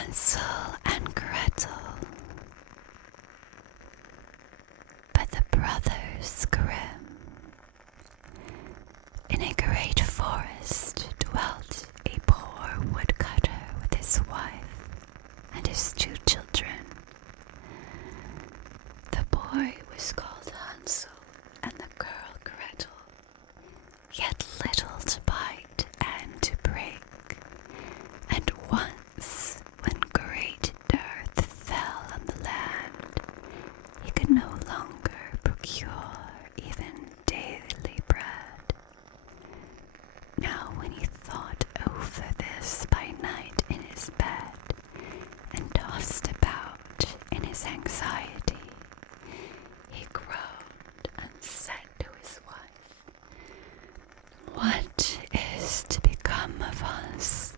Hansel and Gretel by the Brothers Grimm. In a great forest dwelt a poor woodcutter with his wife and his 2 children. The boy was called Hansel and the girl Gretel. He had little to bite and to break, and once, when great dearth fell on the land, he could no longer procure even daily bread. Now when he thought over this by night in his bed, and tossed about in his anxiety, he groaned and said to his wife, "What is to become of us?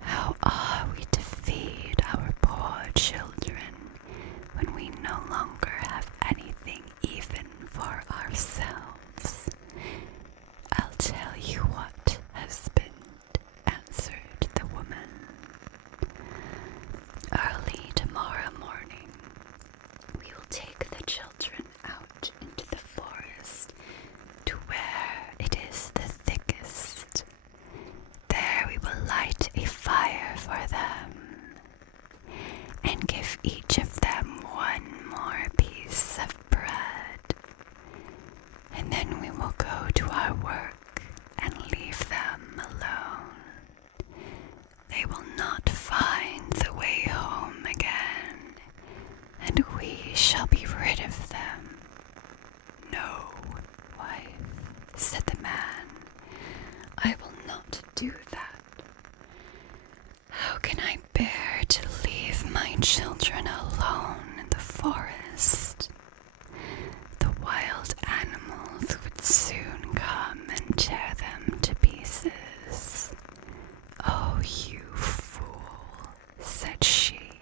How are we to feed our poor children when we no longer have anything even for ourselves?" "I'll tell you what, husband," answered the woman. "Early tomorrow morning we will take the children out into the forest to where it is the thickest. There we will light a fire for them and give each of them 1 more piece of bread. And then we will go to our work and leave them alone. They will not find the way home again, and we shall be rid of them." "No, wife," said the man, "I will not do that. How can I bear to leave my children alone in the forest? The wild animals would soon come and tear them to pieces." "Oh, you fool," said she,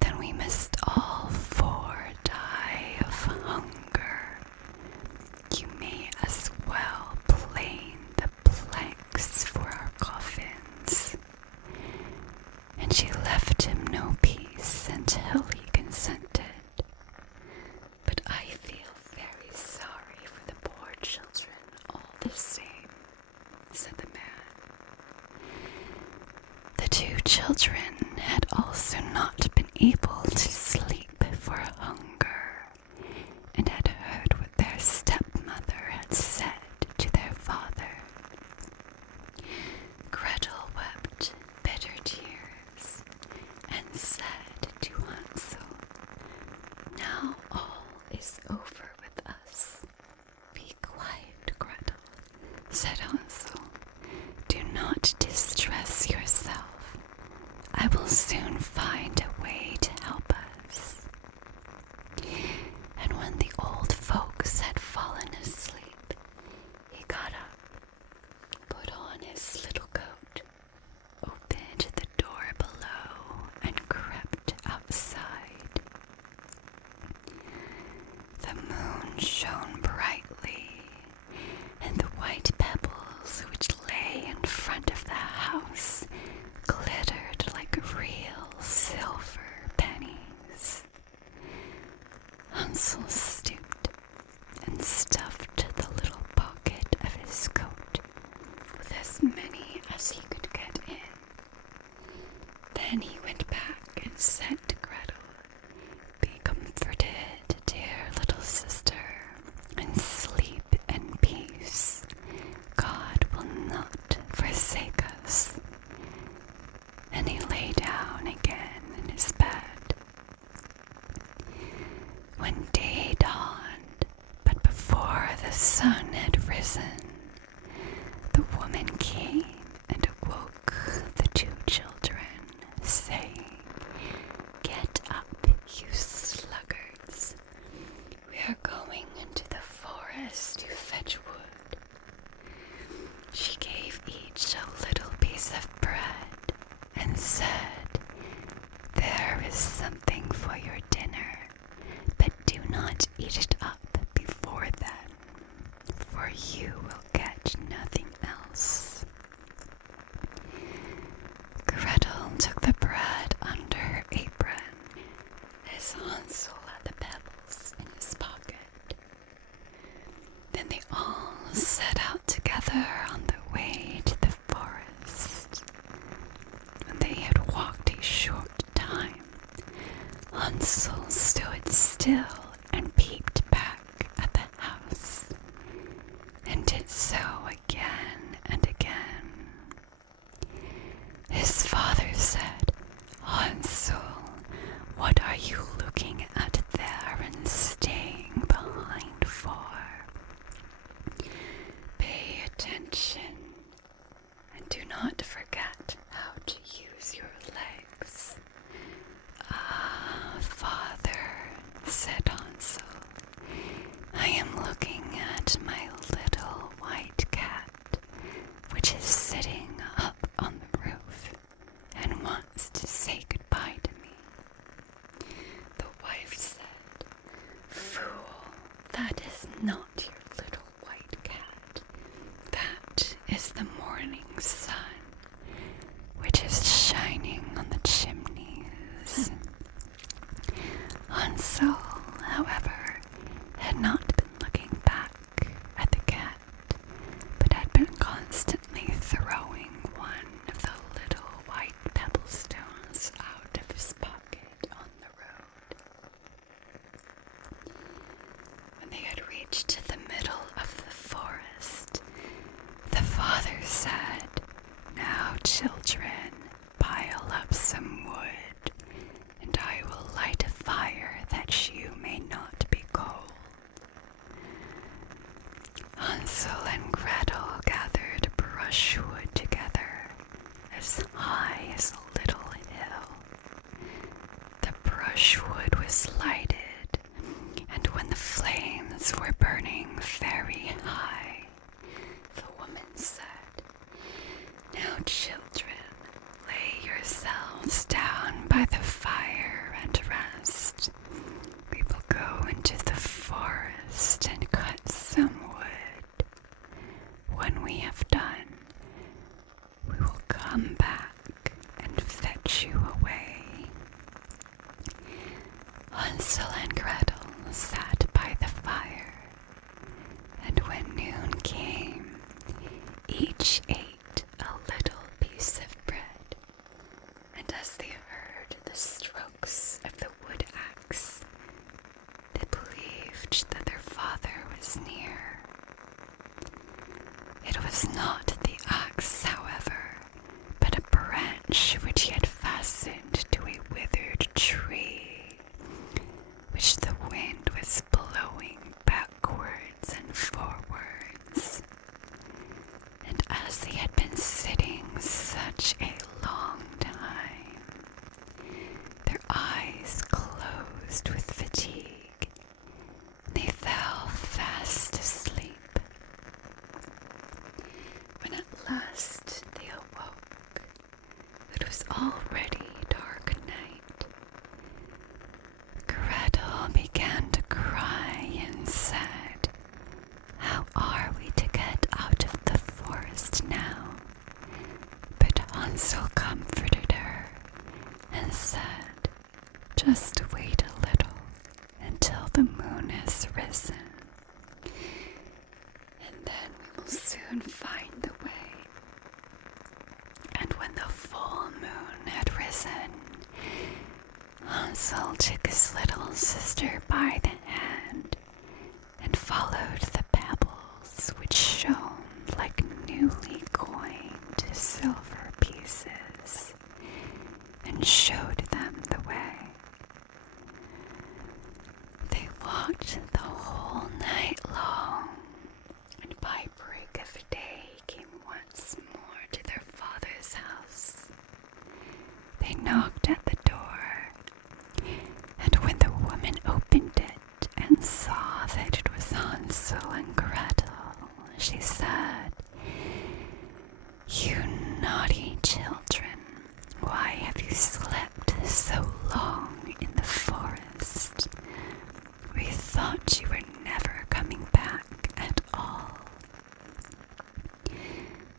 "then we must all 4 die of hunger. You may as well plane the planks for our coffins." And she left him no peace until he consented. "But I feel very sorry for the poor children all the same," said the man. The 2 children had also not been able to sleep for hunger, and had heard what their stepmother had said to their father. Gretel wept bitter tears and said to Hansel, "Now all is over with us." "Be quiet, Gretel," said Hansel. "Do not distress yourself. I will soon find a way to help us." And when the old folks had fallen asleep, he got up, put on his little coat, opened the door below, and crept outside. The moon shone brightly, and the white pebbles which lay in front of the house glittered like real silver pennies. Hansel stooped and stuffed the little pocket of his coat with as many as he could get in. Then he went back and said to Gretel, "Be comforted, dear little sister, and sleep in peace. God will not forsake us." And he lay down again in his bed. When day dawned, but before the sun had risen, the woman came and awoke the 2 children, saying, "Get up, you sluggards. We are going into the forest to fetch wood." She gave each a little piece of bread and said, "There is something for your dinner, but do not eat it up before then, for you will get nothing else." Gretel took the bread Hansel stood still and peeped back at the house, and did so again and again. His father said, "Hansel, what are you looking at there and staying behind for? Pay attention, and do not forget how to use your legs." "Ah, father," said Hansel, "I am looking at my little white cat, which is sitting up on the roof and wants to say goodbye to me." The wife said, "Fool, that is not your little white cat. That is the morning sun, which is shining on the chimneys." Hansel, however, had not been looking back at the cat, but had been constantly throwing one of the little white pebble stones out of his pocket on the road. When they had reached the middle of the forest, the father said, "Now, children, pile up some wood, and I will light a fire that you may not be cold." Hansel and Gretel gathered brushwood together as high as a little hill. The brushwood was lighted, and when the flames were burning very high, the woman said, "Now, children, lay yourselves down by the fire and rest. We will go into the forest and cut some wood. When we have done, we will come back and fetch you away." Hansel and Gretel sat by the fire, and when noon came, each ate a little piece of bread, and as they heard the strokes of the wood axe, they believed that their father was near. It was not the axe, however, but a branch which he had fastened to a withered tree, which the wind was blowing backwards and forwards. And as he had been sitting such a long time, their eyes closed with fatigue, and they fell fast asleep. When at last they awoke, it was already dark night. Gretel began to cry and said, "How are we to get out of the forest now?" But Hansel comforted her and said, "Just wait a little until the moon has risen, and then we will soon find the way." And when the full moon had risen, Hansel took his little sister by the hand and followed the pebbles, which shone like newly coined silver pieces, and showed them the way. They walked the whole night long, and by break of day came once more to their father's house. They knocked at the door, and when the woman opened it and saw that it was Hansel and Gretel, she said, "You naughty children, why have you slept so long in the forest? We thought you were never coming back at all."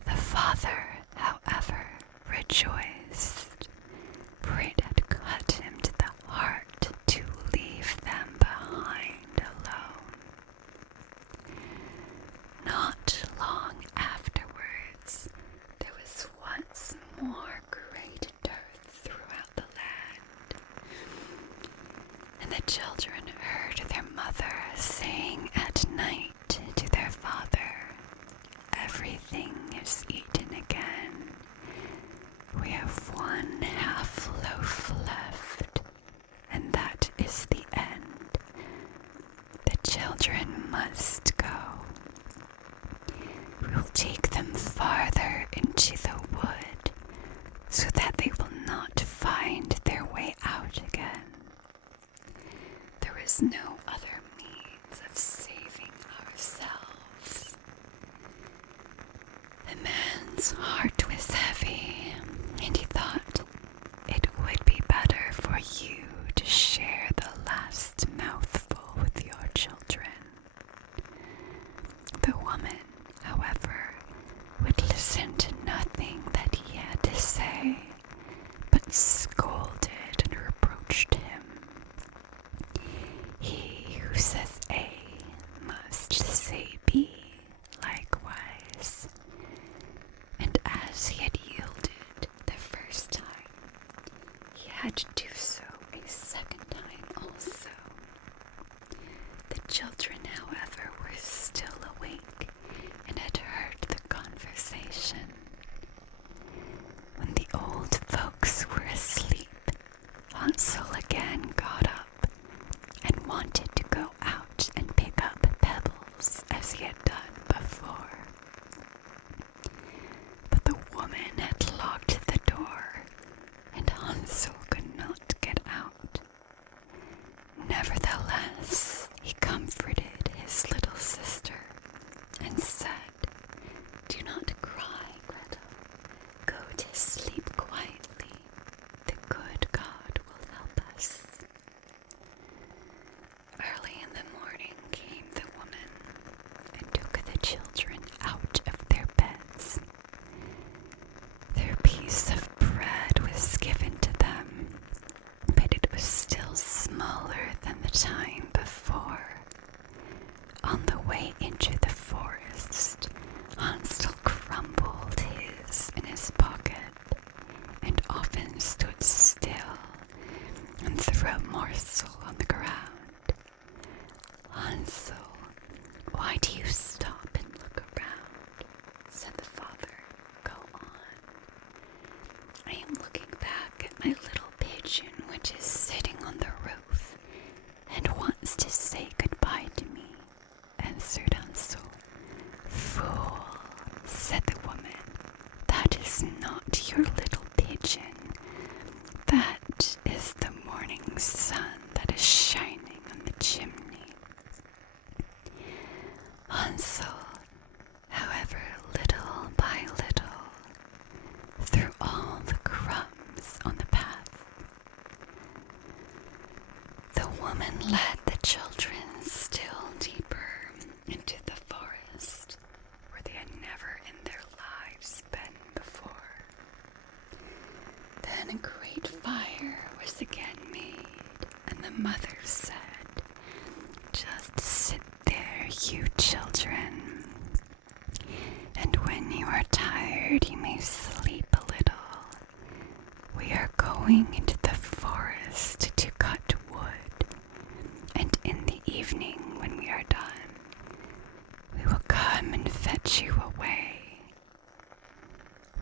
The father, however, rejoiced, for it had cut him to the heart to leave them behind alone. Not long saying at night to their father, "Everything is eaten again. We have one half loaf left, and that is the end. The children must go. We will take them farther into the wood, so that they will not find their way out again." There was no other means of saving ourselves. The man's heart was heavy, and he thought it would be better for you to share the last mouthful with your children. The woman, however, would listen to nothing that he had to say, but scolded and reproached him. He who says A must say B likewise. And as he had yielded the first time, he had to do so a second time also. The children, however, were still awake and had heard the conversation. When the old folks were asleep, Hansel again got up and wanted to go out and pick up pebbles as he had done before. But the woman had locked the door, and Hansel could not get out. Nevertheless, he comforted his little sister and said, "Do not cry, Gretel. Go to sleep quietly. The good God will help us." Early in the morning came the woman and took the children out of their beds. Their piece of bread was given to them, but it was still smaller than the time before. On the way into the forest, Hansel crumbled his in his pocket, and often stood still and threw a morsel on the ground. "Hansel, why do you stop and look around?" said the father. "Go on." "I am looking back at my little pigeon which is sitting on the roof and wants to say goodbye to me," answered Hansel. "Fool," said the woman, "that is not your little pigeon. That is the morning sun that is shining on the chimney." Hansel, however, little by little, threw all the crumbs on the path. The woman led the children still deeper into the forest, where they had never in their lives been before. Then a great fire was again made, and the mother said, "Just sit there, you children, and when you are tired you may sleep a little. We are going into the forest to cut wood, and in the evening when we are done, we will come and fetch you away."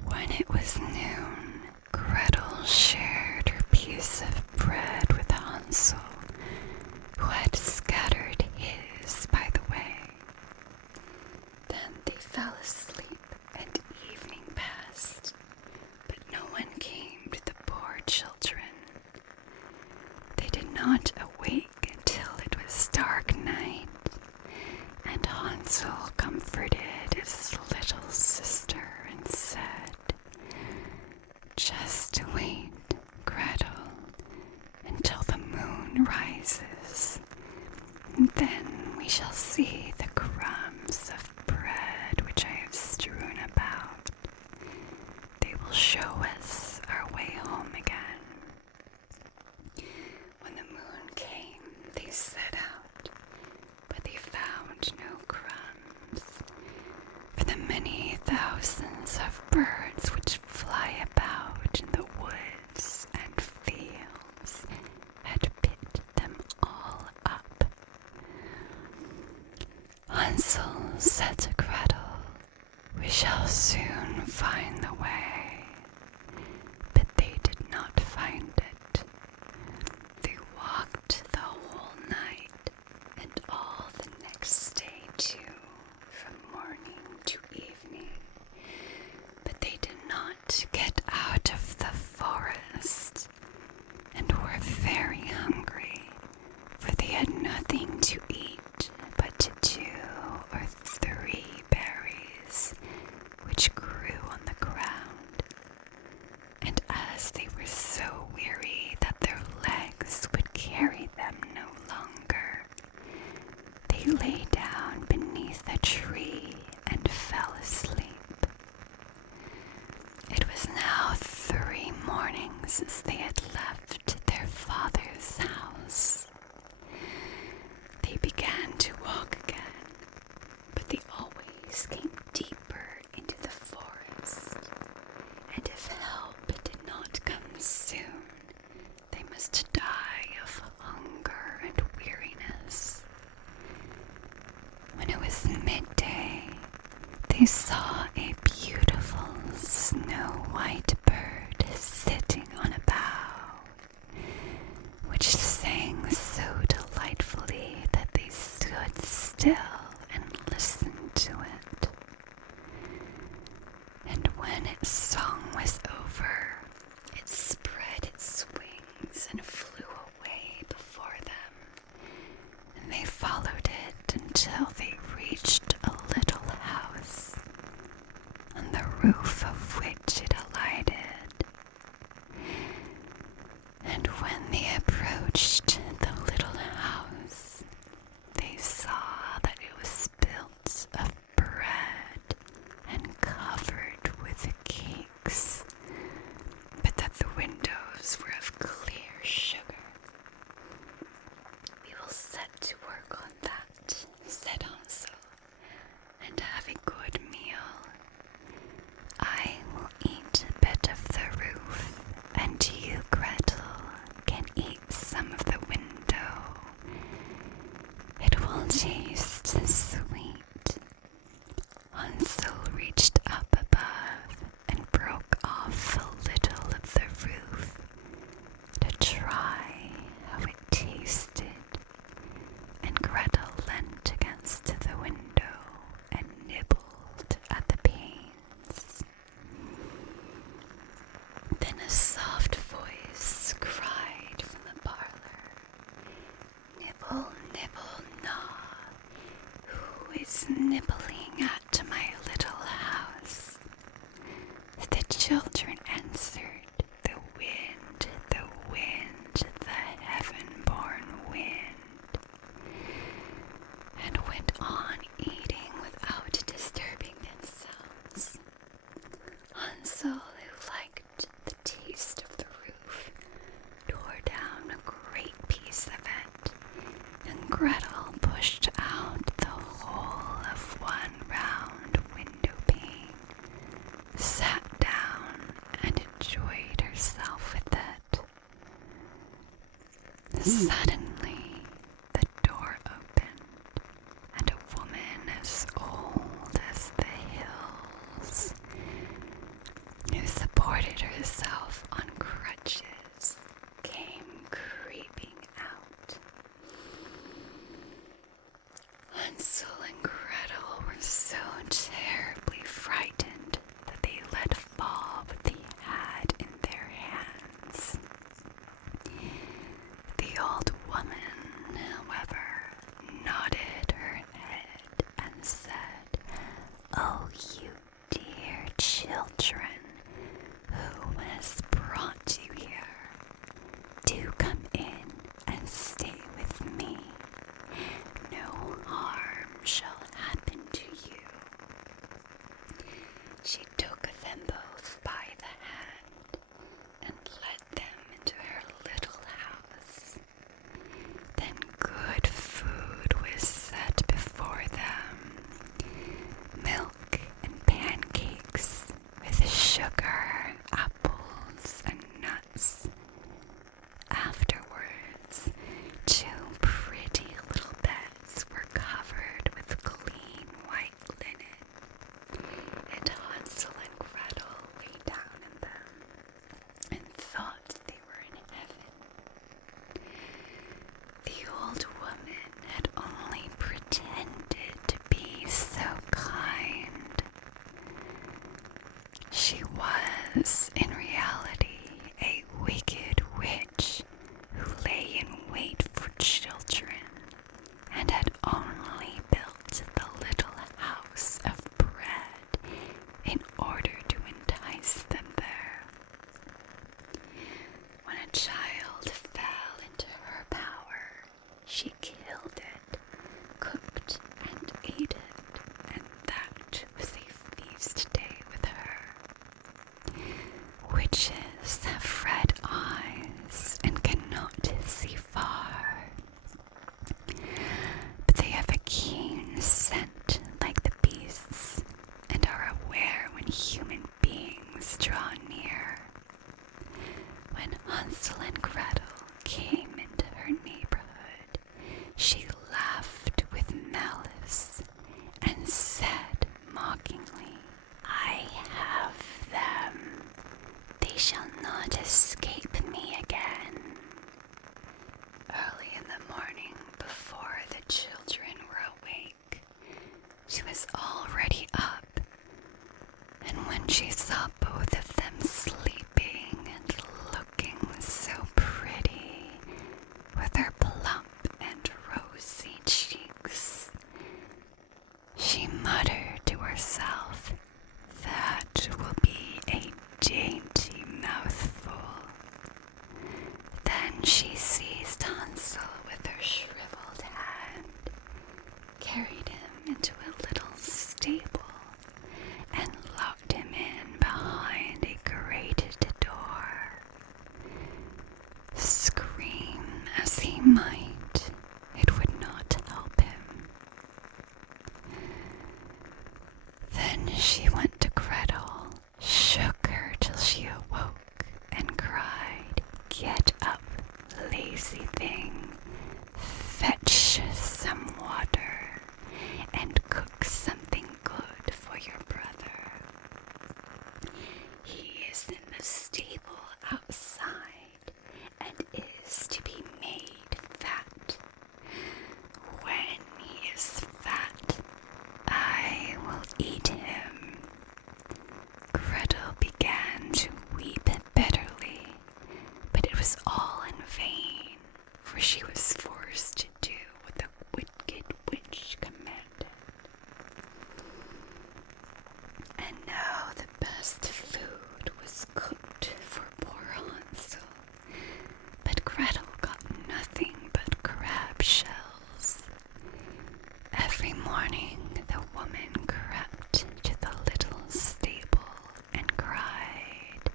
When it was noon, Gretel shared her piece of bread with Hansel, who had scattered his by the way. Then they fell asleep, and evening passed, but no one came to the poor children. They did not awake until it was dark night, and Hansel comforted his little sister and said, "Just wait, Gretel, until the moon rises. Then we shall see the crumbs of bread which I have strewn about. They will show us our way home again." When the moon came, they set out, but they found no crumbs, for the many thousands of birds which fly about in the woods and fields had picked them soon find the way. But they did not find it. They walked the whole night and all the next day too, from morning to evening. But they did not get out of the forest and were very hungry, for they had nothing to eat but 2 or 3 berries which grew on the ground. And as they were so weary that their legs would carry them no longer, they lay down beneath a tree and fell asleep. It was now 3 mornings since they had left their father's house. They began to walk again, but they always came deeper into the forest, and if help did not come soon, they must die of hunger and weariness. When it was midday, they saw a beautiful snow-white bird sitting on a bough, which sang so delightfully that they stood still and listened to it. And when its song was over, it spread its wings and flew away before them, and they followed it until they reached a little house, on the roof of which it alighted. And when they approached the little house, they saw that it was built of bread and covered with cakes, but that the windows were of clear sugar. "We will set to work on that," said Hansel, "and have a good meal. I will eat a bit of the roof, and you, Gretel, can eat some of the window. It will taste sweet." Hansel reached up above and broke off a little of the roof to try how it tasted, and Gretel leant against the window and nibbled at the panes. Then a soft voice cried from the parlor, "Nibble, nibble, gnaw, who is nibbling at my little house?" The children answered, the wind, the heaven-born wind," and went on eating without disturbing themselves. Hansel, who liked the taste of the roof, tore down a great piece of it, and Gretel pushed out the whole of one round window pane, sat down, and enjoyed herself with it. Suddenly, the door opened, and a woman as old as the hills, who supported herself on crutches, came creeping out. Hansel and Gretel were so terribly frightened that they let fall what they had in their hands. The old woman The old woman had only pretended to be so kind. She was, in reality, a wicked witch who lay in wait for children and had only built the little house of bread in order to entice them there. When a child fell into her power, she killed it, cooked and ate it, and that was a feast day with her. Witches have red eyes and cannot see far, but they have a keen scent like the beasts and are aware when human beings draw near. When Hansel and Gretel came into her neighborhood, she laughed with malice and said mockingly, "I have them. They shall not escape me again." Early in the morning, before the children were awake, she was already up, and when she saw both of them sleeping and looking so pretty, with her plump and rosy cheeks, she muttered to herself, "That will be a dainty mouthful." Then she seized Hansel with her shriveled hand, carried him into a little stable, and locked him in behind a grated door. Scream as he might, it would not help him. Then she went to Gretel, shook her till she awoke, and cried, "Get up, lazy thing, fetch some water, and cook something good for your brother. He is in the stable outside, and is to be made fat. When he is fat, I will eat him." Gretel began to weep bitterly, but it was all in vain, for she was forced to do what the wicked witch commanded. And now the best food was cooked for poor Hansel, but Gretel got nothing but crab shells. Every morning the woman crept to the little stable and cried,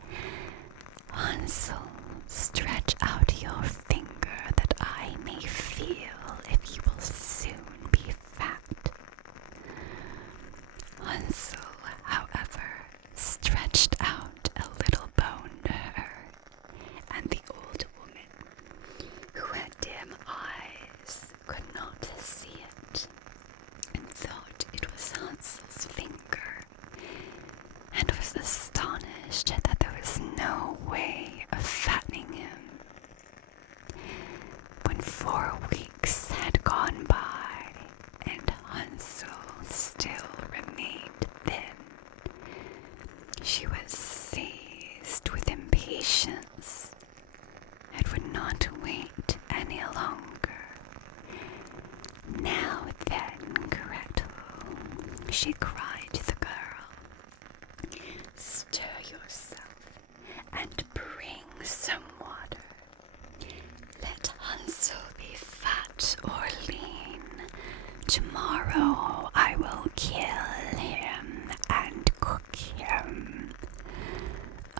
"Hansel, stretch out your finger that I may feel if you will soon be fat." Hansel, however, stretched out a little bone to her, and the old woman, who had dim eyes, could not see it, and thought it was Hansel's finger, and was astonished that there was no way of fattening him. When 4 weeks had gone by, and Hansel still remained thin, she was seized with impatience and would not wait any longer. "Now then, Gretel," she cried to the girl, "stir yourself and bring some water. Let Hansel be fat or lean. Tomorrow I will kill him and cook him."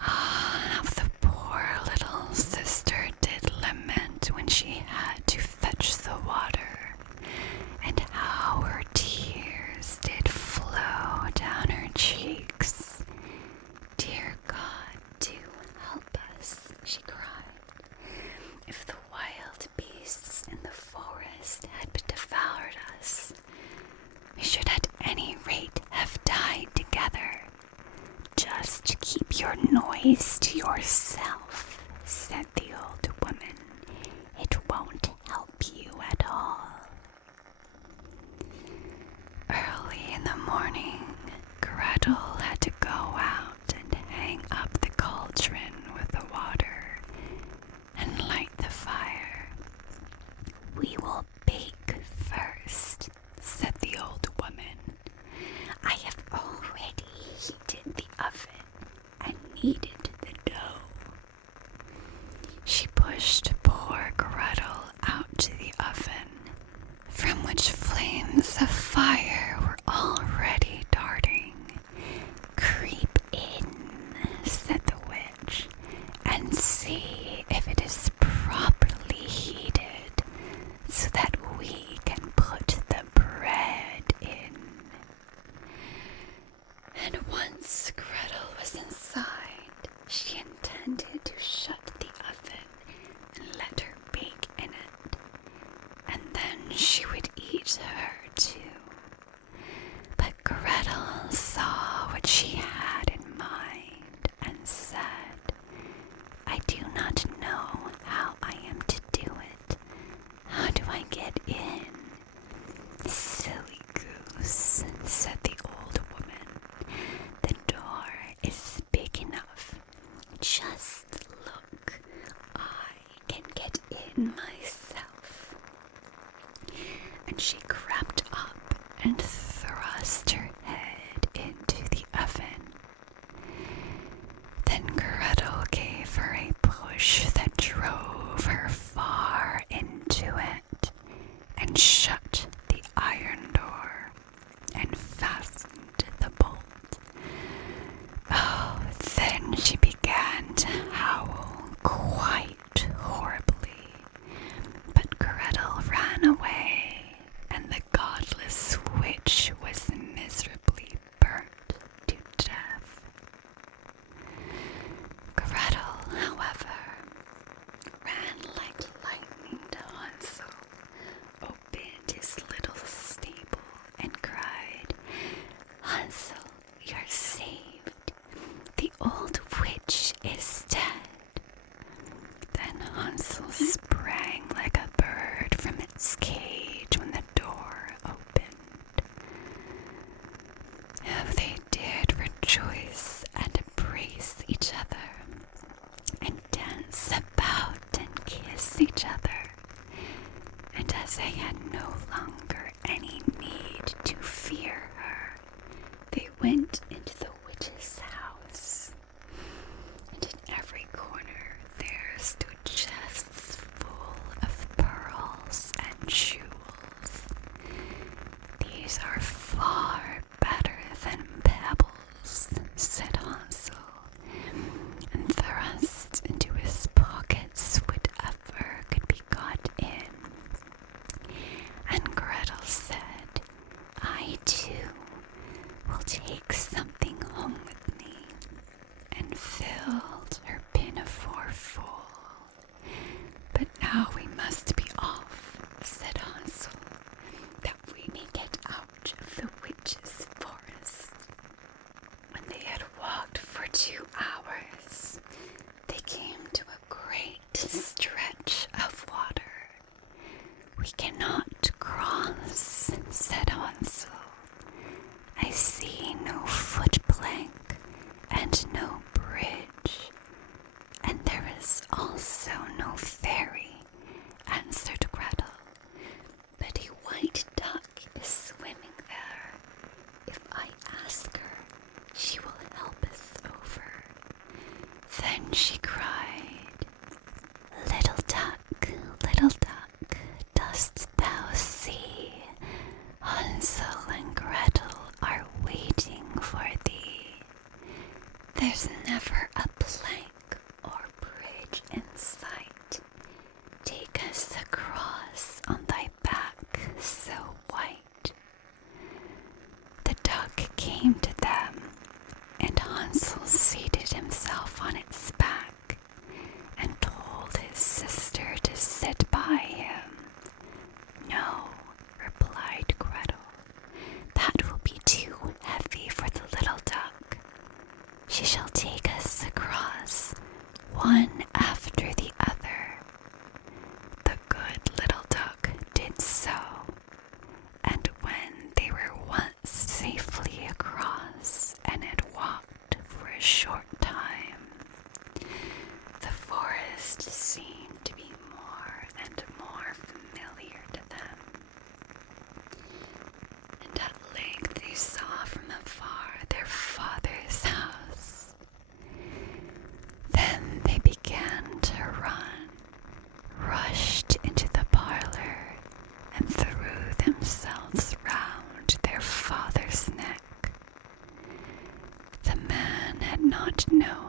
Ah, how the poor little sister did lament when she had to fetch the water, and how her tears did flow down her cheeks. "Dear God, do help us," she cried. "If the wild beasts in the forest had devoured us, pushed poor Gretel out to the oven, from which flames of fire were already darting. "Creep in," said the witch, "and see if it is properly heated, so that we can put the bread in." And once Gretel was inside, she intended to shut the oven and let her bake in it, and then she would eat her too. But Gretel saw what she had in mind and said, "I do not know how I am to do it. How do I get in?" "Silly goose," said the old woman, "the door is big enough. Just look, I can get in myself." And she crept up and thrust her head into the oven. Then Gretel gave her a push that drove her far into it, and shut the iron door, and fastened the bolt. Oh, then she began to howl quite horribly, but Gretel ran away, and the godless witch was miserably burnt to death. Gretel, however, ran like lightning to Hansel, opened his little stable, and cried, "Hansel, you're saved. The old witch is dead." Then Hansel sprang like a bird from its cage when the door opened. How they did rejoice and embrace each other, and dance about and kiss each other. And as they had no longer any need to fear her, they went into the witch's house, and in every corner there stood chests full of pearls and jewels. "These are far better than pebbles," said Hansel, and thrust into his pockets whatever could be got in. And Gretel said, "I too will take something home with me," and filled her pinafore full. "But now we must be off," said Hansel, "that we may get out of the witch's forest." When they had walked for 2 hours, they came to a great stretch of water. "We cannot cross," said Hansel. "I see no footplank and no bridge, and there is also no ferry," answered Gretel. "But a white duck is swimming there. If I ask her, she will help us over." Then she cried, little duck, dost thou rushed into the parlor and threw themselves round their father's neck. The man had not known